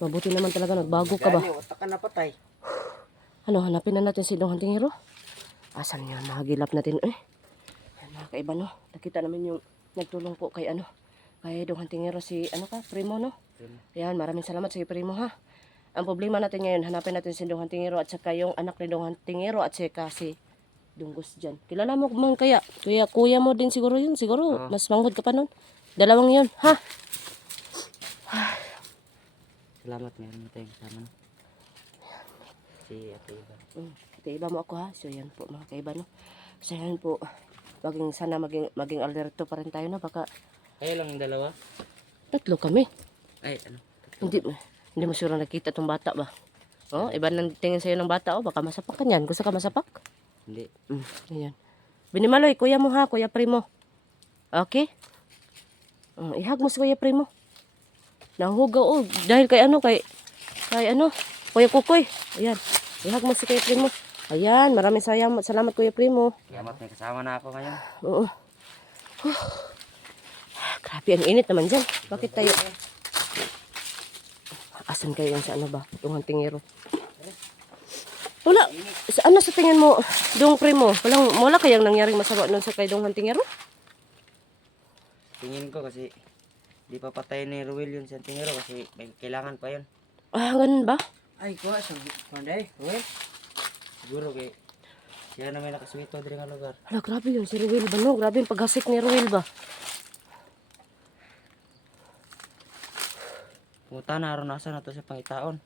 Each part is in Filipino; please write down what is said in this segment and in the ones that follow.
Mabuti naman talaga nagbago ka ba? Gani, ka napatay. Ano, hanapin na natin si Dong Hantingero. Asan niya? Mahagilap natin. Ayan, mga kaiba, no? Nakita namin yung nagtulong po kay ano. Kay Dong Hantingero si ano ka? Primo, no? Ayan, maraming salamat sa Primo, ha? Ang problema natin ngayon, hanapin natin si Dong Hantingero at saka yung anak ni Dong Hantingero at saka si Dunggos dyan. Kilala mo man kaya? Kuya mo din siguro yun. Siguro, mas manghod ka pa nun. Dalawang yun, ha? Salamat, meron na tayong kasama. Si Ate Iba. Ate Iba mo ako, ha? So yan po mga kaiba, no? So yan po, sana maging alerto pa rin tayo, na baka Kayo lang dalawa? tatlo kami. Ay, ano? Hindi mo sure nakita tong bata ba? Oh, iba nang tingin sa'yo ng bata, oh, baka masapak ka niyan. Gusto ka masapak? Hindi. Ayan. Binimaloy, kuya mo ha, kuya Primo. Okay? Ihag mo si kuya Primo. Nahugaw, oh, dahil kay ano, kay ano, kuya Kukoy. Ayan, ihag mo si kuya Primo. Ayan, maraming salamat kuya Primo. Salamat, may kasama na ako ngayon. Oo. Grabe, ang init naman dyan. Bakit tayo? Asan kayo yan sa ano ba? Dong Hantingero. Wala. Ano sa tingin mo, Dong Primo? Wala kayang nangyaring masama nun sa kay Dong Hantingero? Tingin ko kasi di pa patay ni Ruel yun sa Tingero kasi may kailangan pa yun. Ah, ganun ba? Ay, kuha sa Panday, Ruel. Siguro kay siya na may nakaswito din nga lugar. Hala, grabe yun si Ruel ba, no? Grabe yung paghasik ni Ruel ba? Pumunta na ron nasa na to sa Pangitaon.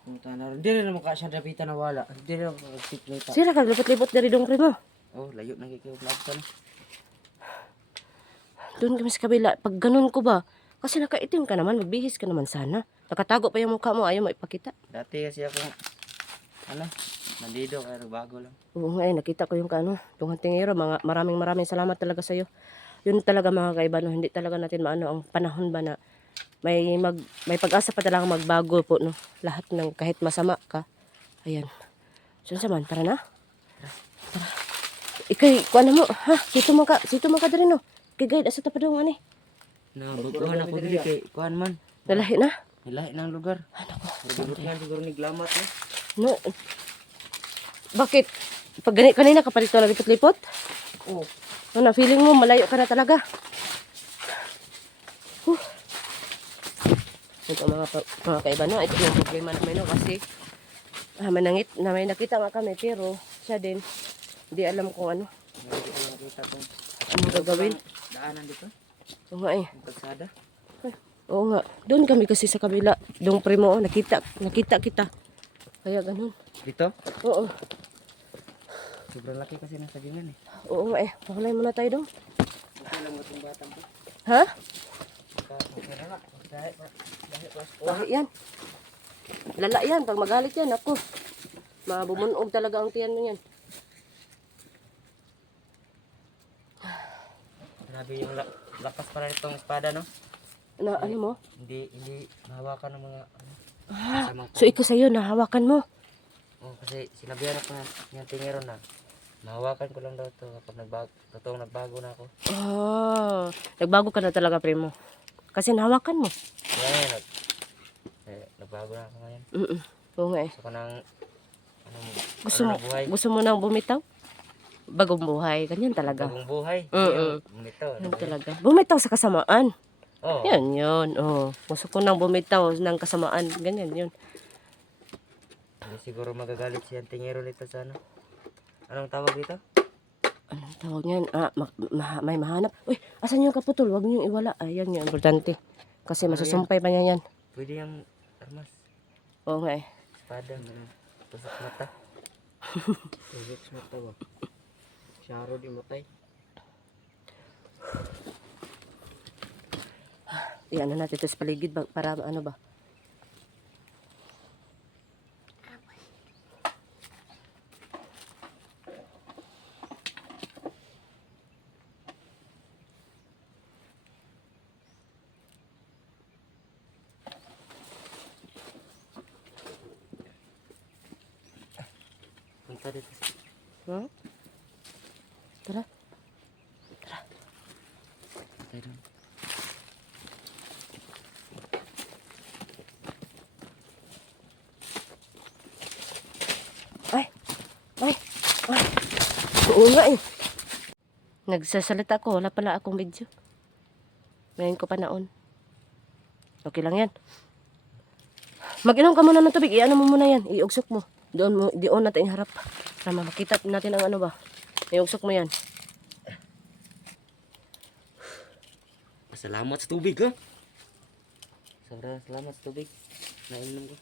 Pumunta na ron. Hindi rin naman siya dapita na wala. Hindi rin naman kakasiplita. Sira ka, lipot-lipot dari Dong Primo. Oh, layo na kikiublabsan. Doon kami sa kabila. Pag ganun ko ba? Kasi nakaitim ka naman, magbihis ka naman sana. Nakatago pa yung mukha mo, ayaw mo ipakita. Dati kasi ako, nandido kaya bago lang. Oo nga, nakita ko yung kano. Dong Hantingero, maraming salamat talaga sa'yo. Yun talaga mga kaiba, no? Hindi talaga natin maano ang panahon ba na may pag-asa pa talaga magbago po, no? Lahat ng kahit masama ka. Ayan. Sunsaman, tara na. Tara. Ikay, kuha na mo. Ha? Sito man ka dali, no? Kay guide, asa tapadong ani. Baguhan ako dili kay kuhan man. Nalahi na? Nilahi ng lugar. Ano ko? Nagbubutan siguro ni Glamat, no? No. Bakit? Pag kanina ka pa dito lipot-lipot? Oo. Ano, feeling mo malayo ka na talaga. Ito mga kaiba, no? Ito yung problema namin, no? Kasi may nakita nga kami, pero siya din, hindi alam kung ano. Hindi ko lang kita kung Ano gagawin? daanan dito. Oo nga eh. Ang kalsada. Oo nga. Doon kami kasi sa kabila. Dong Primo, nakita kita. Kaya ganun. Dito? Oo. Sobrang laki kasi ng sagingan eh. Oo nga eh. Pakulay muna tayo dong. Okay lang mo itong batang po. Ha? Okay na. Dahil pa. Lahi yan. Lala yan. Pag magalit yan, ako. Mabumunog talaga ang tiyan mo yan. Grabe yung lakas para itong espada, no? Ano mo? Hindi mahawakan ng mga So ikaw sa'yo, nahawakan mo. Oh, kasi sinabihan ako na yung Tingero na mahawakan ko lang daw to kapag nagbago na ako. Nagbago ka na talaga, Primo. Kasi nahawakan mo. Ngayon, nagbago na ako ngayon. Oo nga eh. Gusto ko nang buhay. Gusto mo nang bumitaw? Bagong buhay. Ganyan talaga. Bagong buhay. Ito. Yan talaga. Bumitaw sa kasamaan. Oh. Yan. Oh. Gusto ko nang bumitaw ng kasamaan. Ganyan yun. Hindi siguro magagalit si Tingero nito sa ano. Anong tawag dito? Anong tawag niyan? May mahanap. Uy, asan yung kaputol? Huwag niyong iwala. Ayan yung importante. Kasi masusumpay pa niya yan. Pwede yung armas. Oo nga eh. Espada. Tusok mata. Tusok mata ba? Syaro di matay. Iyan na natin ito sa paligid para ano ba? Punta dito. Ha? Tara. Tayo doon. Ay! Ay! Ay! Oo nga eh. Nagsasalita ko, wala pala akong video. Ngayon ko pa naon. Okay lang yan. Mag-inom ka muna ng tubig. Iano mo muna yan. Iugsok mo. Doon natin iharap. Para makita natin ang ano ba. Iugsok mo yan. Salamat sa tubig, ha? Sobrang salamat sa tubig. Nainom ko.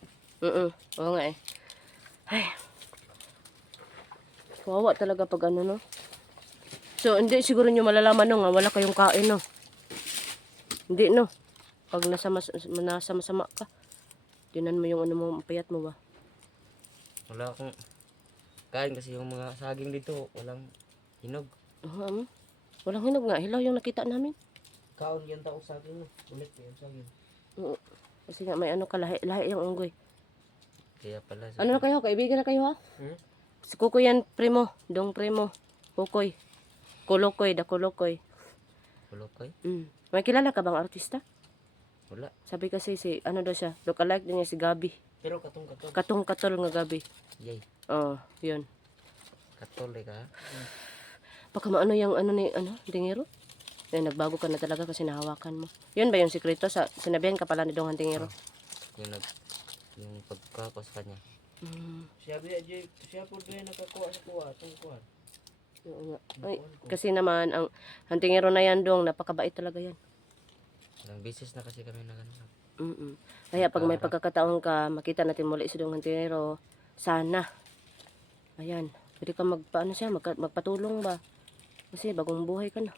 Oo nga eh. Ay. Kawawa talaga pag ano no. So, hindi siguro nyo malalaman no nga. Wala kayong kain no. Hindi no. Pag nasa masama ka. Tinan mo yung ano mo, payat mo ba? Wala akong kain kasi yung mga saging dito, walang hinog. Walang hinog nga. Hilaw yung nakita namin. Kaon yan tao saging, no? Ulit yung saging. Oo. Kasi nga may ano ka, lahi yung unggoy. Kaya pala. Ano na kayo? Kaibigan na kayo ha? Si Kukoy yan, primo. Dong primo. Kukoy. Kulokoy, da Kulokoy. Kulokoy? May kilala ka bang artista? Wala. Sabi kasi si, ano daw siya, lookalike din niya si Gabi. Pero katong-katong. Katong-katol nga Gabi. Yay. Oo, yun. Katol ka. Baka maano yung ano ni, Dingero? Yan, nagbago ka na talaga kasi nahawakan mo. Yun ba yung sikreto? Sinabihan ka pala ni Dong Dingero? Yung pagkakos kanya. Siya po doon nakakuha sa kuha. Itong kuha. Oo nga. Ay, kasi naman, ang Hantingero na yan Dong, napakabait talaga yan. Ilang beses na kasi kami naganap. Kaya pag may pagkakataon ka, makita natin muli si Dong Hantingero, sana. Ayan, pwede ka magpatulong ba? Kasi bagong buhay ka na.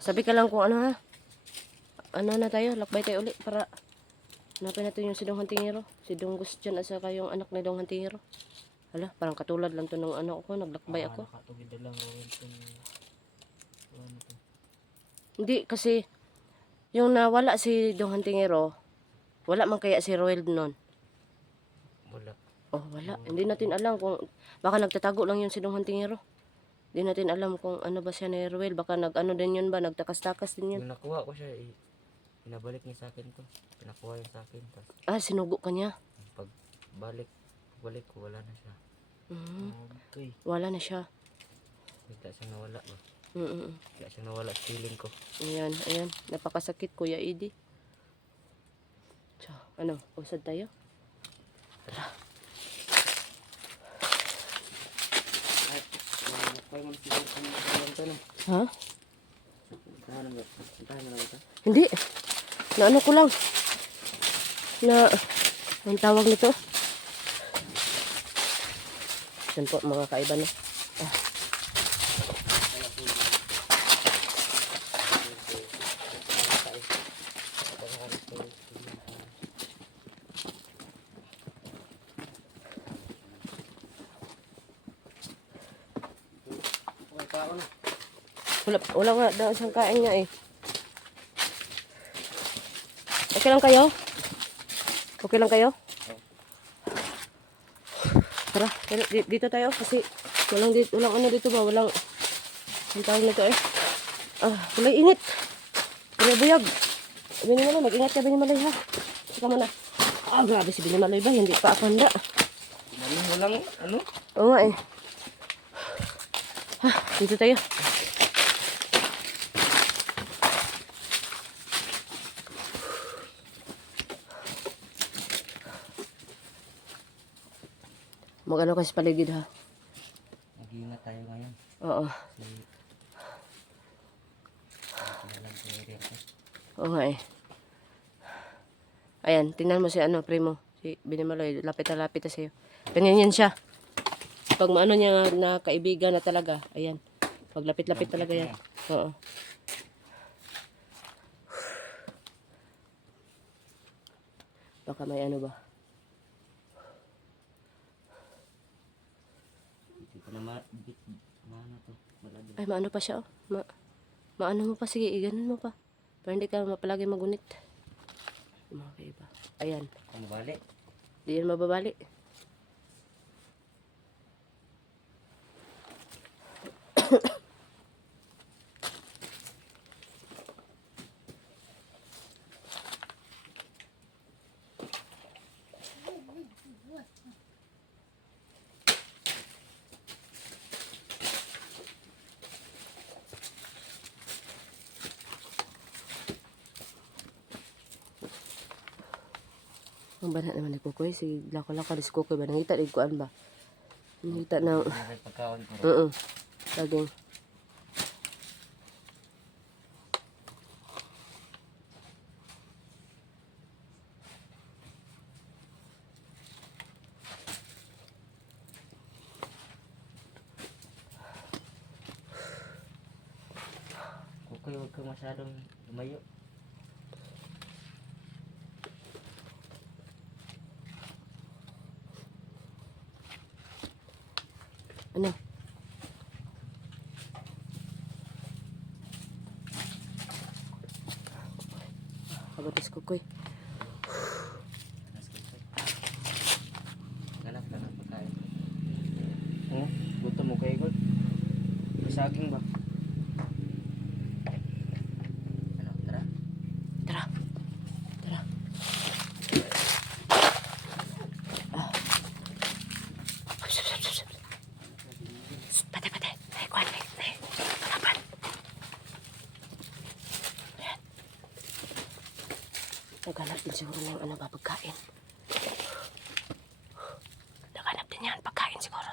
Sabi ka lang kung ano ha. Ano na tayo, lakbay tayo ulit para hanapin natin yung si Dong Hantingero. Si Dong Gustian at saka yung anak ni Dong Hantingero. Hala, parang katulad lang to nung ano ko, naglakbay ako. Nakatugid na lang Hindi, kasi yung nawala si Dong Hantingero, wala man kaya si Roel nun. Wala. Oh, wala. Hindi natin alam kung, baka nagtatago lang yun si Dong Hantingero. Hindi natin alam kung ano ba siya ni Roel. Baka nag-ano din yun ba, nagtakas-takas din yun. Yung nakuha ko siya, pinabalik niya sa akin to. Pinakuha yun sa akin. Tapos Sinugo ka niya. pagbalik ko, wala na siya. Okay. Wala na siya. Bigla siyang nawala ba? Bigla siyang nawala sa feeling ko. Ayan. Napakasakit, Kuya Idi. So, ano, usad tayo? Tara. Ha? Hindi. Na ano ko lang. Ang tawag nito. Yan po mga kaiba na. Wala nga daw siyang kain niya eh. Okay lang kayo? Okay lang kayo? Tara, dito tayo kasi walang ano dito ba? Walang ang tawag nito eh. Kulay init. Kulay buyag. Binimalay, mag-ingat ka Binimalay ha. Saka mo na. Grabe si Binimalay ba? Hindi pa ako handa. Walang ano? Oo nga eh. Dito tayo. Mag-ano kasi paligid ha. Mag-iingat tayo ngayon. Oo. Oo nga eh. Ayan, tingnan mo si primo. Si Binimaloy, lapit na sa'yo. Ganyan siya. Pag maano niya na kaibigan na talaga, ayan. Pag lapit-lapit talaga yan. Oo. Baka may ano ba? Ay, maano pa siya oh. Maano mo pa, sige, iganon mo pa. Para hindi ka palagi magunit. Mga kaiba. Ayan. Mabali? Di yan mababali. Ang banat naman ni Kukoy. Si lako-lako ni si Kukoy ba? Nangita din kuan ba? Nangita na... Pagkaon ko. Oo. Saging. Kukoy, huwag ka masyadong lumayo. Ano? Kabatis Kukoy. Ganap ka ng pagkain. Gutom mo kayo, God. Saging ba? Ano, tara. Tara. Tara. Patay, patay. Ay, kuhan. Ay, kalaban. Ayan. Naghanap din siguro ng ano ba, pagkain. Naghanap din yan, pagkain siguro.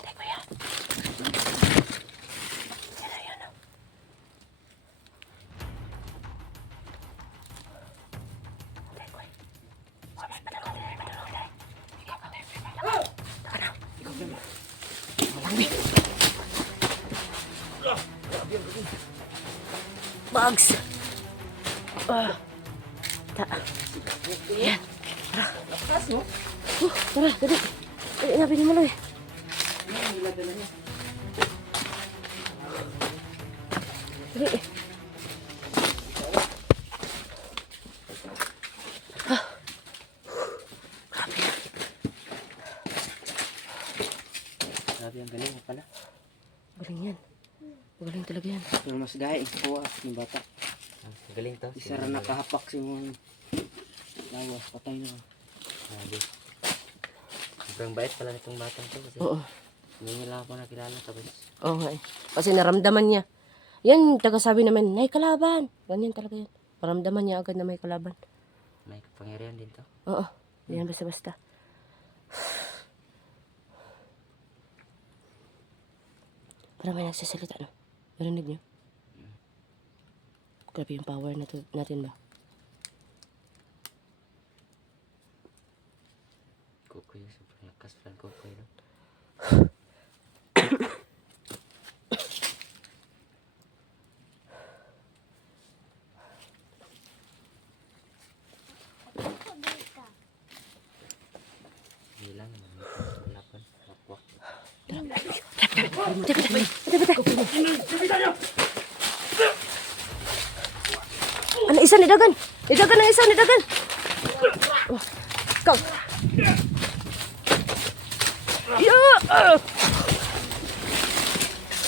Tay, kuya. Yan na, yan na. Tay, kuya. Kuya, padalong, padalong, tay. Ikaw, patay, padalong. Taka na. Ikaw, padalong. Walang di. Bugs. Yan. Tara. Tara, dali. Dali nga, pinimaloy. Dali. Grabe. Grabe, ang galing mo pala. Galing yan. Galing talaga yan. Pero mas gaya, kuha ng bata. Galing to. Isa rin nakahapak si mga lawas, patay na. Grabe. Sobrang bait pala nitong batang to kasi Oo. hindi nila ako nakilala tapos Oo nga eh. Kasi naramdaman niya. Yan, taga-sabi naman, may kalaban. Ganyan talaga yan. Maramdaman niya agad na may kalaban. may kapangyarihan din to. Oo. Yan basta-basta. Parang may nagsasalita, no? Narinig niyo? Grabe yung power natin ba? Kukoy, sobrang lakas pala ng kukoy, no? Hindi lang, malapan, lakwak. Ano, isa ni Dagan? Idagan ang isa ni Dagan. Oh, ikaw.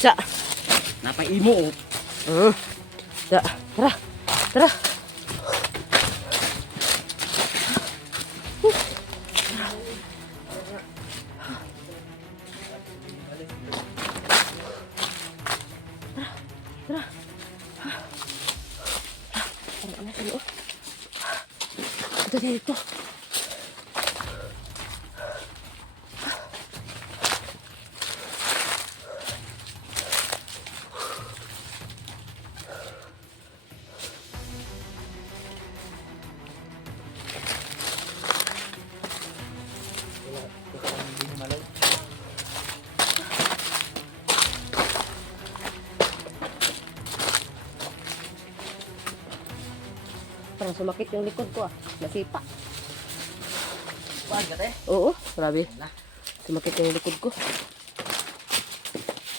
Sa. Napaimo, oh. Sa. Tara. Tara. Tara. Ito dito. Parang sumakit yung likod ko ah. Nasipa. Wag ka, te. Oo, grabe. Wala. Sumakit yung likod ko.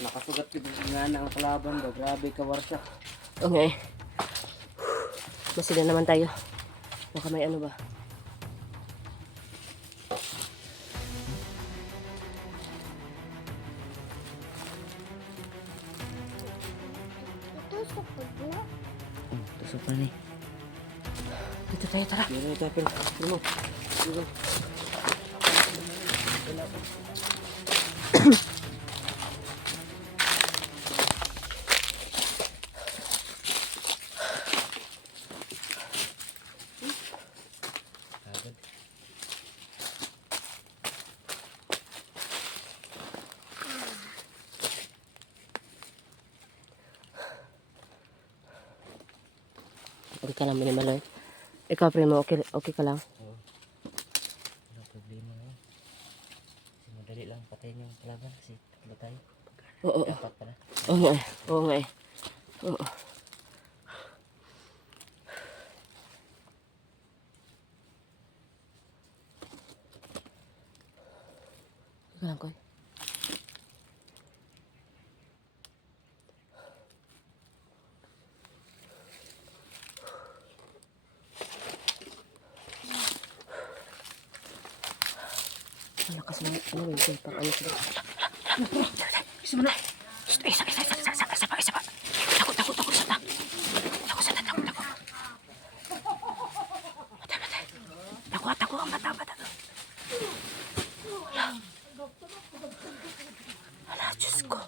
Nakasugat ko din nga na ang kalaban daw. Grabe ka, Warsha. Okay. Masila naman tayo. Baka may ano ba? Tusok pa ni. Dito tayo, tara. Meron ito, pero mo. Dito. Okay ka lang, Minimaloy. Ikaw, Primo, okay ka lang? Oo. Walang problema no. Kasi madali lang patayin yung kalaban kasi tatlo tayo. Oo. Dapat pala. Oo nga eh. Oo nga eh. Oo. Ika lang, Koy. Ang lakas mo. Ano yung sulpak? Ano sila? Isa mo na. Isa pa. Takot. Takot sa ta. Takot. Patay. Takot ang mata. Hala, Diyos ko.